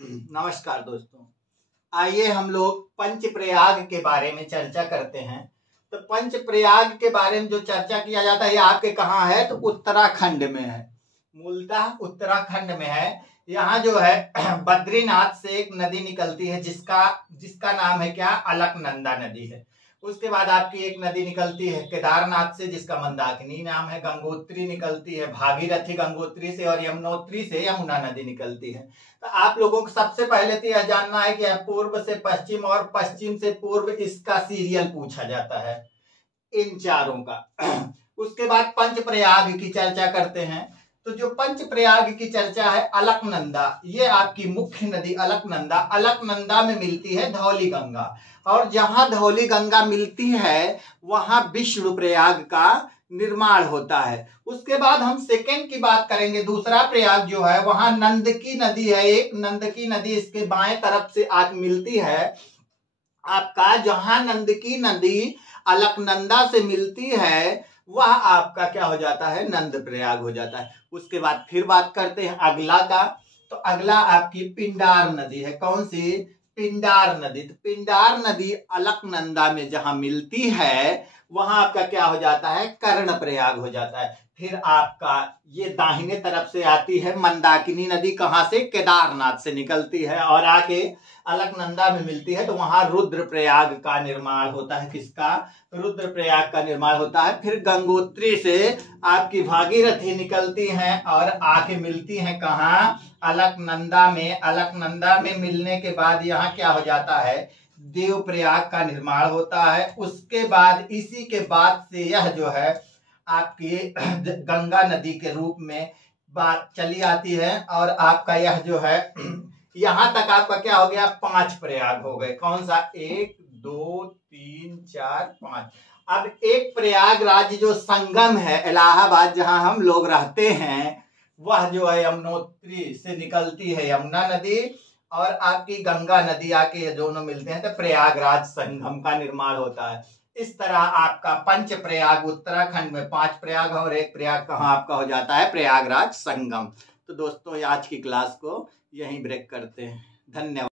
नमस्कार दोस्तों, आइए हम लोग पंचप्रयाग के बारे में चर्चा करते हैं। तो पंचप्रयाग के बारे में जो चर्चा किया जाता है, ये आपके कहाँ है? तो उत्तराखंड में है, मूलतः उत्तराखंड में है। यहाँ जो है बद्रीनाथ से एक नदी निकलती है जिसका नाम है क्या? अलकनंदा नदी है। उसके बाद आपकी एक नदी निकलती है केदारनाथ से जिसका मंदाकिनी नाम है। गंगोत्री निकलती है भागीरथी गंगोत्री से, और यमुनोत्री से यमुना नदी निकलती है। तो आप लोगों को सबसे पहले तो यह जानना है कि पूर्व से पश्चिम और पश्चिम से पूर्व इसका सीरियल पूछा जाता है, इन चारों का। उसके बाद पंचप्रयाग की चर्चा करते हैं। तो जो पंचप्रयाग की चर्चा है, अलकनंदा, ये आपकी मुख्य नदी अलकनंदा में मिलती है धौली गंगा, और जहां धौली गंगा मिलती है वहां विष्णुप्रयाग का निर्माण होता है। उसके बाद हम सेकंड की बात करेंगे। दूसरा प्रयाग जो है वहां नंदकी नदी है, एक नंदकी नदी इसके बाएं तरफ से आज मिलती है आपका। जहां नंदकी नदी अलकनंदा से मिलती है वह आपका क्या हो जाता है? नंद प्रयाग हो जाता है। उसके बाद फिर बात करते हैं अगला का। तो अगला आपकी पिंडार नदी है। कौन सी? पिंडार नदी। तो पिंडार नदी अलकनंदा में जहां मिलती है वहां आपका क्या हो जाता है? कर्ण प्रयाग हो जाता है। फिर आपका ये दाहिने तरफ से आती है मंदाकिनी नदी। कहां से? केदारनाथ से निकलती है और आके अलकनंदा में मिलती है, तो वहां रुद्रप्रयाग का निर्माण होता है। किसका? रुद्रप्रयाग का निर्माण होता है। फिर गंगोत्री से आपकी भागीरथी निकलती हैं और आके मिलती हैं कहां? अलकनंदा में। अलकनंदा में मिलने के बाद यहाँ क्या हो जाता है? देवप्रयाग का निर्माण होता है। उसके बाद इसी के बाद से यह जो है आपकी गंगा नदी के रूप में बात चली आती है, और आपका यह जो है यहां तक आपका क्या हो गया? 5 प्रयाग हो गए। कौन सा? 1 2 3 4 5। अब एक प्रयागराज जो संगम है इलाहाबाद जहां हम लोग रहते हैं, वह जो है यमुनोत्री से निकलती है यमुना नदी, और आपकी गंगा नदी आके ये दोनों मिलते हैं तो प्रयागराज संगम का निर्माण होता है। इस तरह आपका पंच प्रयाग उत्तराखंड में 5 प्रयाग और एक प्रयाग कहाँ आपका हो जाता है? प्रयागराज संगम। तो दोस्तों आज की क्लास को यहीं ब्रेक करते हैं। धन्यवाद।